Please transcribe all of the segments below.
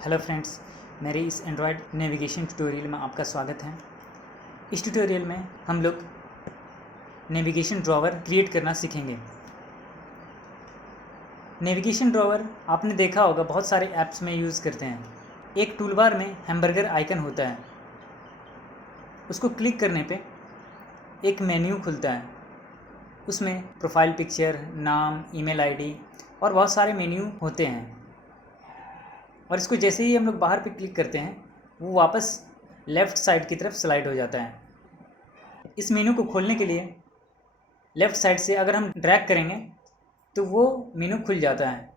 Hello friends, मेरे इस Android navigation tutorial में आपका स्वागत है। इस ट्यूटोरियल में हम लोग नेविगेशन ड्रॉवर क्रिएट करना सीखेंगे। नेविगेशन ड्रॉवर आपने देखा होगा बहुत सारे ऐप्स में यूज़ करते हैं। एक टूलबार में हैमबर्गर आइकन होता है, उसको क्लिक करने पे एक मेन्यू खुलता है। उसमें प्रोफाइल पिक्चर, नाम, ईमेल आईडी और बहुत सारे मेन्यू होते हैं। और इसको जैसे ही हम लोग बाहर पे क्लिक करते हैं वो वापस लेफ़्ट साइड की तरफ स्लाइड हो जाता है। इस मेन्यू को खोलने के लिए लेफ़्ट साइड से अगर हम ड्रैग करेंगे तो वो मेन्यू खुल जाता है,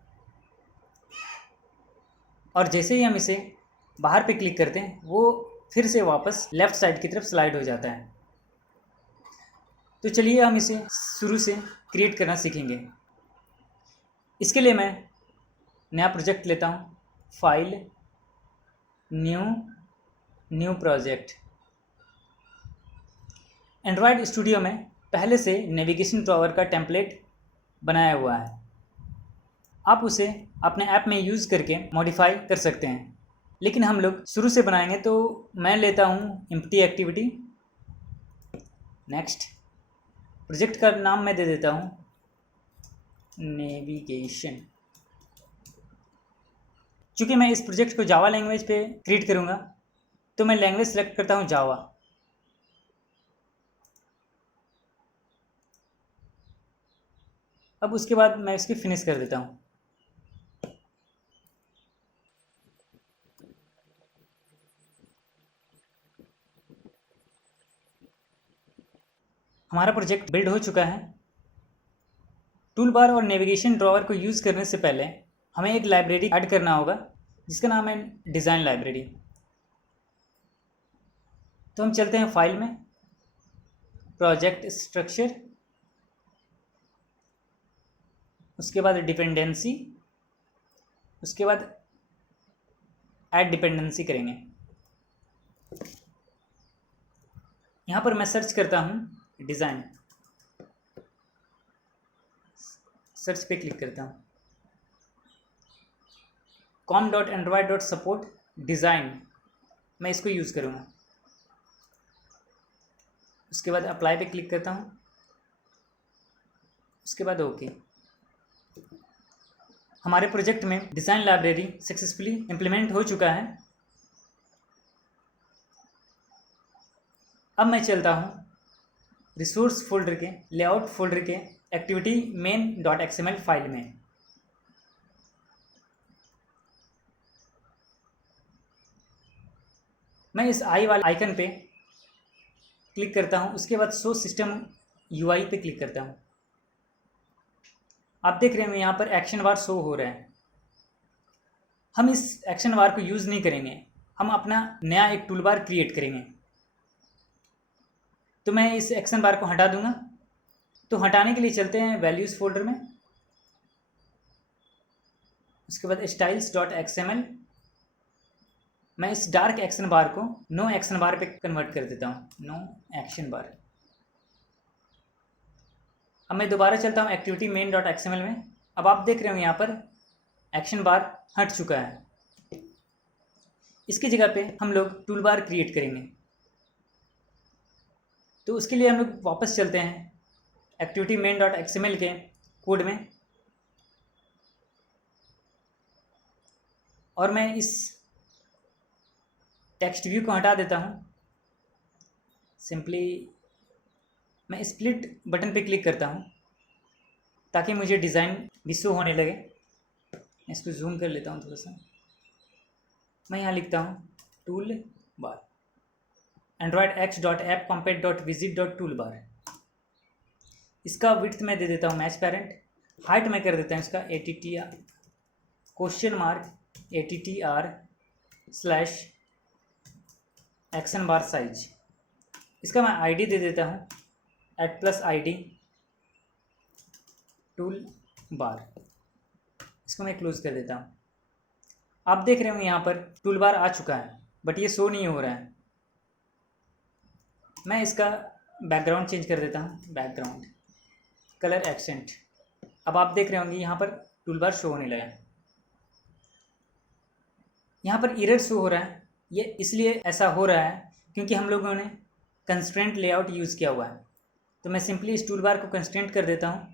और जैसे ही हम इसे बाहर पे क्लिक करते हैं वो फिर से वापस लेफ़्ट साइड की तरफ स्लाइड हो जाता है। तो चलिए हम इसे शुरू से क्रिएट करना सीखेंगे। इसके लिए मैं नया प्रोजेक्ट लेता हूँ, file, new project. Android studio में पहले से नेविगेशन ड्रॉवर का टेम्पलेट बनाया हुआ है। आप उसे अपने ऐप में यूज़ करके मॉडिफाई कर सकते हैं, लेकिन हम लोग शुरू से बनाएंगे तो मैं लेता हूँ एम्प्टी एक्टिविटी। नेक्स्ट, प्रोजेक्ट का नाम मैं दे देता हूँ नेविगेशन। चूँकि मैं इस प्रोजेक्ट को जावा लैंग्वेज पे क्रिएट करूँगा तो मैं लैंग्वेज सेलेक्ट करता हूँ जावा। अब उसके बाद मैं इसकी फिनिश कर देता हूँ। हमारा प्रोजेक्ट बिल्ड हो चुका है। टूल बार और नेविगेशन ड्रॉवर को यूज़ करने से पहले हमें एक लाइब्रेरी ऐड करना होगा जिसका नाम है डिज़ाइन लाइब्रेरी। तो हम चलते हैं फाइल में, प्रोजेक्ट स्ट्रक्चर, उसके बाद डिपेंडेंसी, उसके बाद ऐड डिपेंडेंसी करेंगे। यहाँ पर मैं सर्च करता हूँ डिज़ाइन, सर्च पे क्लिक करता हूँ। com.android.support डिज़ाइन, मैं इसको यूज़ करूँगा। उसके बाद अप्लाई पे क्लिक करता हूँ, उसके बाद ओके। हमारे प्रोजेक्ट में डिज़ाइन लाइब्रेरी सक्सेसफुली इम्प्लीमेंट हो चुका है। अब मैं चलता हूँ रिसोर्स फोल्डर के, लेआउट फोल्डर के एक्टिविटी main.xml फाइल में। मैं इस आई वाले आइकन पे क्लिक करता हूँ, उसके बाद शो सिस्टम यूआई पे क्लिक करता हूँ। आप देख रहे हैं यहाँ पर एक्शन बार शो हो रहा है। हम इस एक्शन बार को यूज़ नहीं करेंगे, हम अपना नया एक टूल बार क्रिएट करेंगे। तो मैं इस एक्शन बार को हटा दूंगा। तो हटाने के लिए चलते हैं वैल्यूज़ फोल्डर में, उसके बाद styles.xml। मैं इस डार्क एक्शन बार को नो एक्शन बार पे कन्वर्ट कर देता हूँ, नो एक्शन बार। अब मैं दोबारा चलता हूँ एक्टिविटी main.xml में। अब आप देख रहे हो यहाँ पर एक्शन बार हट चुका है। इसकी जगह पे हम लोग टूल बार क्रिएट करेंगे। तो उसके लिए हम लोग वापस चलते हैं एक्टिविटी main.xml के कोड में, और मैं इस टेक्स्ट व्यू को हटा देता हूँ। सिंपली मैं स्प्लिट बटन पे क्लिक करता हूँ ताकि मुझे डिज़ाइन भी शो होने लगे। इसको जूम कर लेता हूँ थोड़ा सा। मैं यहाँ लिखता हूँ टूल बार, android_x.app_compat.visit.toolbar। इसका विड्थ मैं दे देता हूँ मैच पैरेंट। हाइट मैं कर देता हूँ इसका attr/एक्शन बार साइज। इसका मैं आईडी दे देता हूँ @+id टूल बार। इसको मैं क्लोज कर देता हूँ। आप देख रहे हो यहाँ पर टूल बार आ चुका है, बट ये शो नहीं हो रहा है। मैं इसका बैकग्राउंड चेंज कर देता हूँ, बैकग्राउंड कलर एक्सेंट। अब आप देख रहे होंगे यहाँ पर टूल बार शो होने लगा। यहाँ पर एरर शो हो रहा है, ये इसलिए ऐसा हो रहा है क्योंकि हम लोगों ने कंस्ट्रेंट लेआउट यूज़ किया हुआ है। तो मैं सिंपली इस टूल बार को कंस्ट्रेंट कर देता हूँ।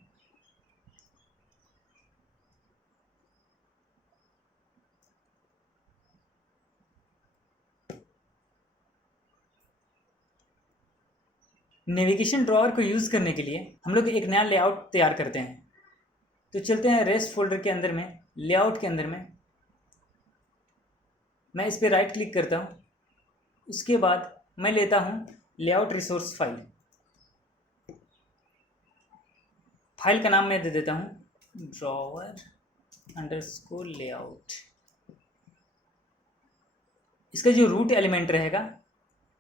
नेविगेशन ड्रॉअर को यूज़ करने के लिए हम लोग एक नया लेआउट तैयार करते हैं। तो चलते हैं रेस्ट फोल्डर के अंदर में, लेआउट के अंदर में मैं इस पर राइट क्लिक करता हूँ। उसके बाद मैं लेता हूँ लेआउट रिसोर्स फाइल का नाम मैं दे देता हूँ ड्रॉअर_लेआउट। इसका जो रूट एलिमेंट रहेगा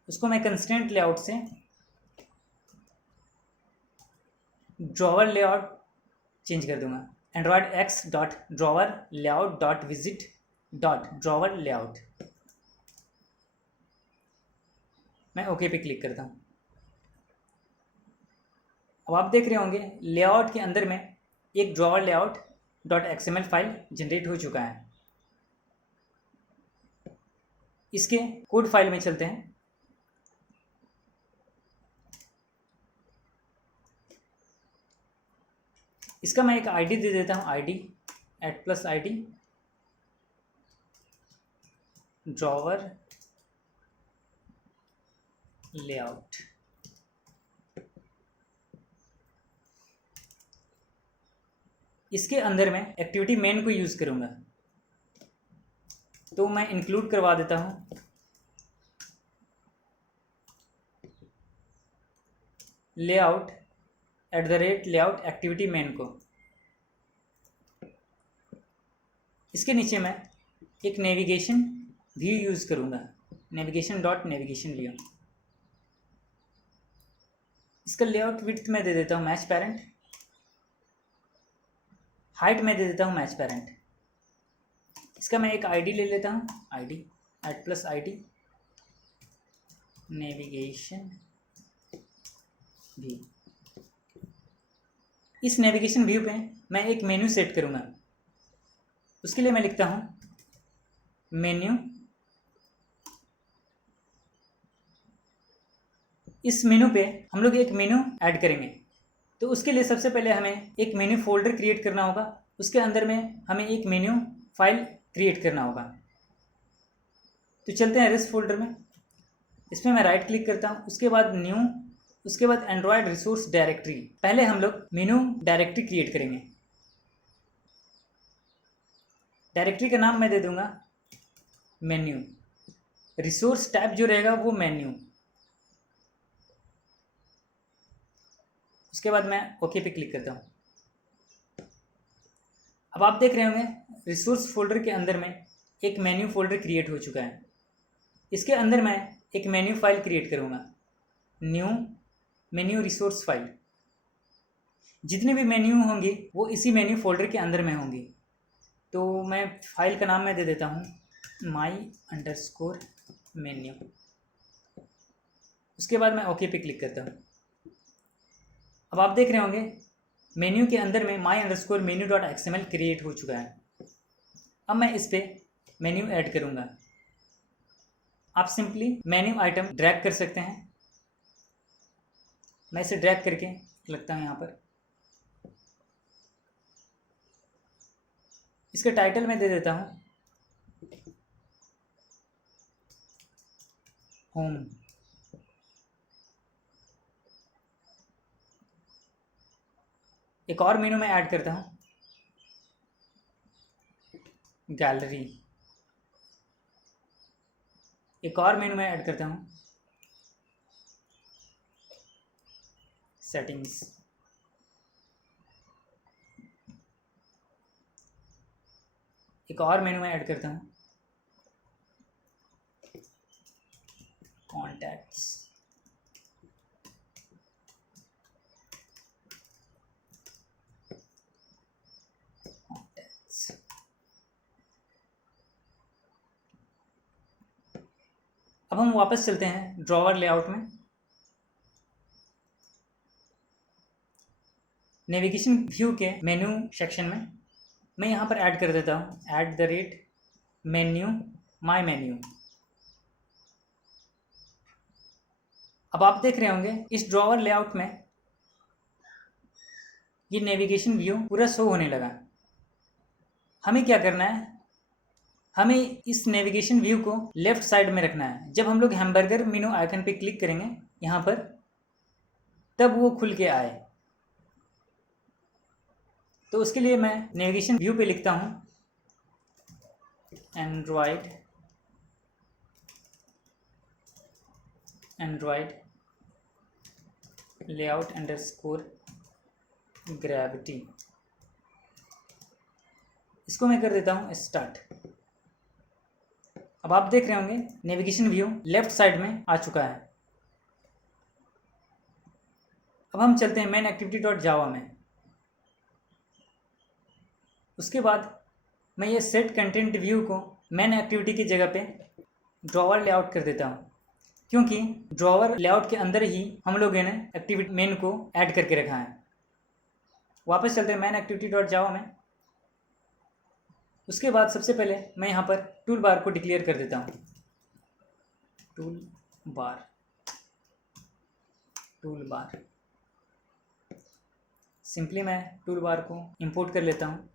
उसको मैं कंस्ट्रेंट लेआउट से ड्रॉवर लेआउट चेंज कर दूंगा, Android x dot drawer layout dot visit dot drawer layout. मैं ओके पे क्लिक करता हूँ। अब आप देख रहे होंगे लेआउट के अंदर में एक drawer layout dot XML file generate हो चुका है। इसके कोड फाइल में चलते हैं। इसका मैं एक आईडी दे देता हूँ, ID @ID ड्रॉवर लेआउट। इसके अंदर मैं एक्टिविटी मेन को यूज़ करूँगा, तो मैं इंक्लूड करवा देता हूँ लेआउट @लेआउट एक्टिविटी मेन को। इसके नीचे मैं एक नेविगेशन व्यू यूज़ करूँगा, नेविगेशन व्यू। इसका लेआउट विड्थ में दे देता हूँ मैच पेरेंट, हाइट में दे देता हूँ मैच पेरेंट। इसका मैं एक आईडी ले लेता हूँ, ID @ID नेविगेशन व्यू। इस नेविगेशन व्यू पे मैं एक मेन्यू सेट करूँगा। उसके लिए मैं लिखता हूँ मेन्यू। इस मेनू पे हम लोग एक मेनू ऐड करेंगे, तो उसके लिए सबसे पहले हमें एक मेन्यू फोल्डर क्रिएट करना होगा। उसके अंदर में हमें एक मेन्यू फाइल क्रिएट करना होगा। तो चलते हैं रिस फोल्डर में, इसमें मैं राइट क्लिक करता हूँ। उसके बाद न्यू, उसके बाद एंड्रॉयड रिसोर्स डायरेक्टरी। पहले हम लोग मेनू डायरेक्टरी क्रिएट करेंगे। डायरेक्टरी का नाम मैं दे दूंगा मेन्यू, रिसोर्स टैब जो रहेगा वो मेन्यू। उसके बाद मैं ओके पे क्लिक करता हूँ। अब आप देख रहे होंगे रिसोर्स फोल्डर के अंदर में एक मेन्यू फोल्डर क्रिएट हो चुका है। इसके अंदर मैं एक मेन्यू फाइल क्रिएट करूँगा, न्यू मेन्यू रिसोर्स फाइल। जितने भी मेन्यू होंगे वो इसी मेन्यू फोल्डर के अंदर में होंगी। तो मैं फाइल का नाम मैं दे देता हूँ my_menu। उसके बाद मैं ओके पे क्लिक करता हूँ। अब आप देख रहे होंगे मेन्यू के अंदर में my_menu.xml क्रिएट हो चुका है। अब मैं इस पर मेन्यू ऐड करूँगा। आप सिंपली मेन्यू आइटम ड्रैग कर सकते हैं। मैं इसे ड्रैग करके लगता हूँ यहाँ पर। इसका टाइटल मैं दे देता हूँ होम। एक और मेनू में ऐड करता हूँ गैलरी। एक और मेनू में ऐड करता हूँ सेटिंग्स। एक और मेनू में ऐड करता हूँ कॉन्टैक्ट्स। अब हम वापस चलते हैं ड्रॉवर लेआउट में। नेविगेशन व्यू के मेन्यू सेक्शन में मैं यहाँ पर ऐड कर देता हूँ @menu माई मेन्यू। अब आप देख रहे होंगे इस ड्रॉवर लेआउट में ये नेविगेशन व्यू पूरा शो होने लगा। हमें क्या करना है, हमें इस नेविगेशन व्यू को लेफ्ट साइड में रखना है। जब हम लोग हैमबर्गर मेनू आइकन पे क्लिक करेंगे यहाँ पर, तब वो खुल के आए। तो उसके लिए मैं नेविगेशन व्यू पे लिखता हूँ एंड्रॉयड लेआउट अंडरस्कोर ग्रेविटी। इसको मैं कर देता हूँ स्टार्ट। अब आप देख रहे होंगे नेविगेशन व्यू लेफ्ट साइड में आ चुका है। अब हम चलते हैं मेन एक्टिविटी डॉट जावा में। उसके बाद मैं ये सेट कंटेंट व्यू को मेन एक्टिविटी की जगह पे ड्रॉवर लेआउट कर देता हूँ, क्योंकि ड्रॉवर लेआउट के अंदर ही हम लोगों ने एक्टिविटी मेन को ऐड करके रखा है। वापस चलते हैं मेन एक्टिविटी डॉट जावा में। उसके बाद सबसे पहले मैं यहाँ पर टूल बार को डिक्लेयर कर देता हूँ। टूल बार सिंपली मैं टूल बार को इंपोर्ट कर लेता हूँ।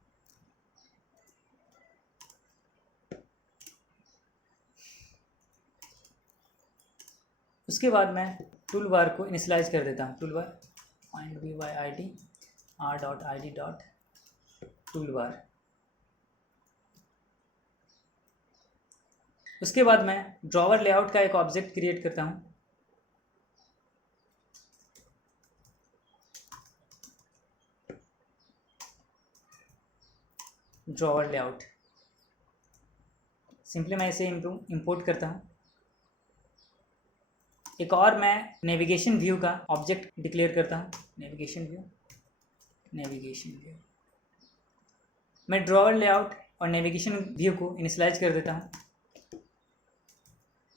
उसके बाद मैं टूल बार को इनिशियलाइज कर देता हूँ। Tool bar find vyid r.id tool bar. उसके बाद मैं ड्रॉवर लेआउट का एक ऑब्जेक्ट क्रिएट करता हूँ। ड्रॉवर लेआउट सिंपली मैं इसे इंपोर्ट करता हूँ। एक और मैं नेविगेशन व्यू का ऑब्जेक्ट डिक्लेयर करता हूँ। नेविगेशन व्यू मैं ड्रॉवर लेआउट और नेविगेशन व्यू को इनिशियलाइज कर देता हूँ।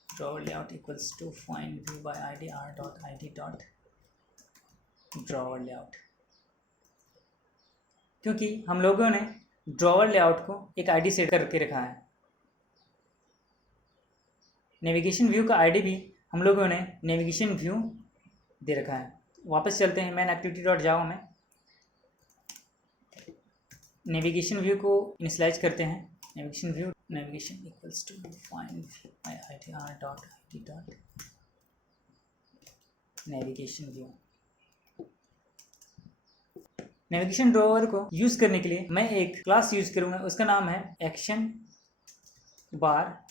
Drawer layout equals to find view by id r.id drawer layout, क्योंकि हम लोगों ने ड्रॉवर लेआउट को एक आईडी सेट करके रखा है। नेविगेशन व्यू का आईडी भी हम लोगों ने नेविगेशन व्यू दे रखा है। वापस चलते हैं मेन एक्टिविटी डॉट जावा में। नेविगेशन व्यू को इनिशियलाइज करते हैं। Navigation equals to find by id r.id navigation view. Navigation drawer को यूज करने के लिए मैं एक क्लास यूज करूंगा, उसका नाम है action bar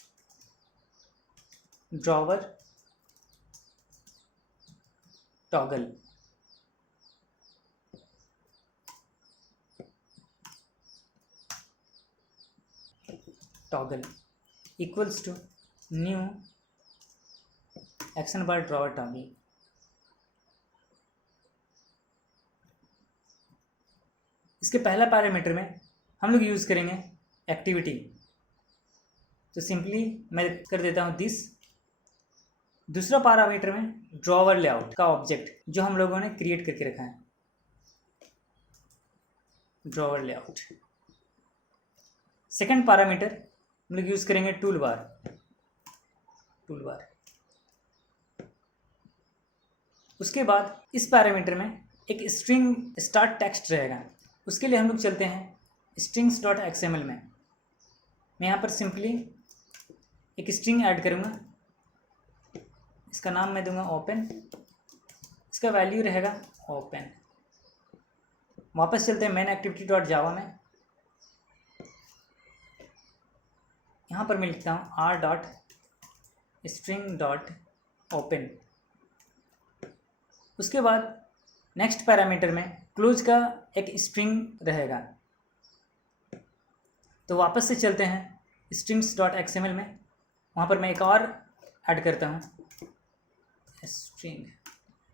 drawer toggle equals to new action bar drawer toggle. इसके पहला पैरामीटर में हम लोग यूज़ करेंगे एक्टिविटी, तो सिंपली मैं कर देता हूँ दिस। दूसरा पैरामीटर में ड्रॉवर लेआउट का ऑब्जेक्ट जो हम लोगों ने क्रिएट करके रखा है, ड्रॉवर लेआउट। सेकंड पैरामीटर हम लोग यूज़ करेंगे टूल बार। उसके बाद इस पैरामीटर में एक स्ट्रिंग स्टार्ट टेक्स्ट रहेगा। उसके लिए हम लोग चलते हैं strings.xml में। मैं यहाँ पर सिंपली एक स्ट्रिंग ऐड करूँगा। इसका नाम मैं दूंगा ओपन, इसका वैल्यू रहेगा ओपन। वापस चलते हैं मेन एक्टिविटी डॉट जावा में। यहाँ पर मैं लिखता हूँ r.string.open। उसके बाद नेक्स्ट पैरामीटर में क्लोज का एक स्ट्रिंग रहेगा। तो वापस से चलते हैं strings.xml में। वहाँ पर मैं एक और ऐड करता हूँ स्ट्रिंग,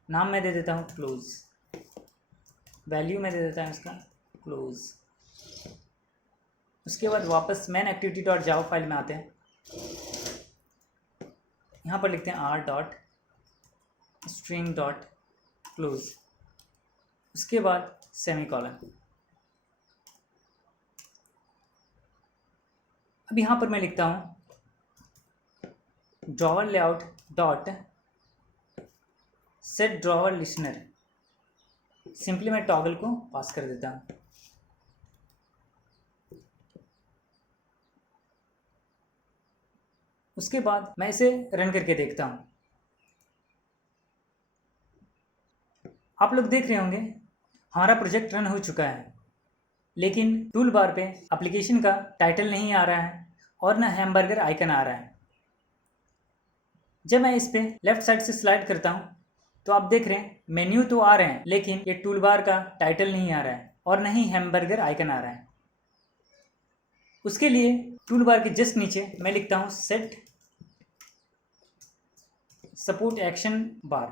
नाम मैं दे देता हूँ क्लोज, वैल्यू मैं दे देता हूँ इसका क्लोज। उसके बाद वापस main activity dot Java file में आते हैं। यहाँ पर लिखते हैं r.string.close, उसके बाद सेमीकोलन। अब यहाँ पर मैं लिखता हूँ drawer layout dot set drawer listener. Simply मैं टॉगल को पास कर देता हूँ। उसके बाद मैं इसे रन करके देखता हूँ। आप लोग देख रहे होंगे हमारा प्रोजेक्ट रन हो चुका है, लेकिन टूल बार पे एप्लीकेशन का टाइटल नहीं आ रहा है और ना हैमबर्गर आइकन आ रहा है। जब मैं इस पे लेफ्ट साइड से स्लाइड करता हूँ तो आप देख रहे हैं मेन्यू तो आ रहे हैं, लेकिन ये टूल बार का टाइटल नहीं आ रहा है और ना ही हैमबर्गर आइकन आ रहा है। उसके लिए टूल बार के जस्ट नीचे मैं लिखता हूँ सेट सपोर्ट एक्शन बार,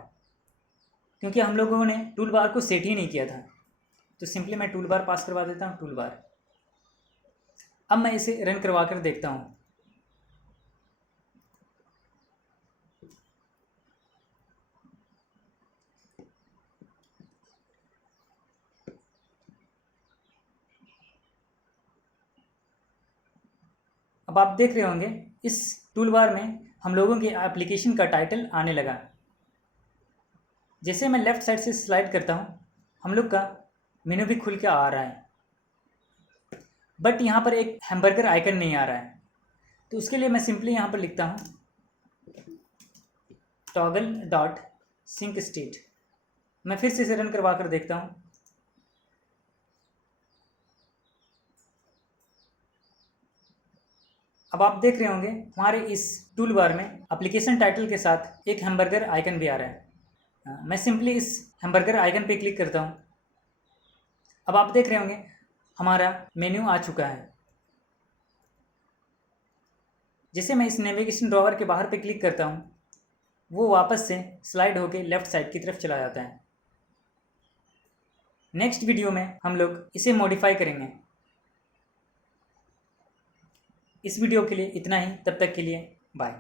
क्योंकि हम लोगों ने टूल बार को सेट ही नहीं किया था। तो सिंपली मैं टूल बार पास करवा देता हूँ, टूल बार। अब मैं इसे रन करवा कर देखता हूँ। अब आप देख रहे होंगे इस टूल बार में हम लोगों के एप्लीकेशन का टाइटल आने लगा। जैसे मैं लेफ़्ट साइड से स्लाइड करता हूँ हम लोग का मेनू भी खुल के आ रहा है, बट यहाँ पर एक हैमबर्गर आइकन नहीं आ रहा है। तो उसके लिए मैं सिंपली यहाँ पर लिखता हूँ टॉगल डॉट सिंक स्टेट। मैं फिर से इसे रन करवा कर देखता हूँ। अब आप देख रहे होंगे हमारे इस टूल बार में एप्लीकेशन टाइटल के साथ एक हैमबर्गर आइकन भी आ रहा है। मैं सिंपली इस हैमबर्गर आइकन पे क्लिक करता हूँ। अब आप देख रहे होंगे हमारा मेन्यू आ चुका है। जैसे मैं इस नेविगेशन ड्रॉवर के बाहर पे क्लिक करता हूँ वो वापस से स्लाइड होके लेफ़्ट साइड की तरफ चला जाता है। नेक्स्ट वीडियो में हम लोग इसे मॉडिफाई करेंगे। इस वीडियो के लिए इतना ही, तब तक के लिए बाय।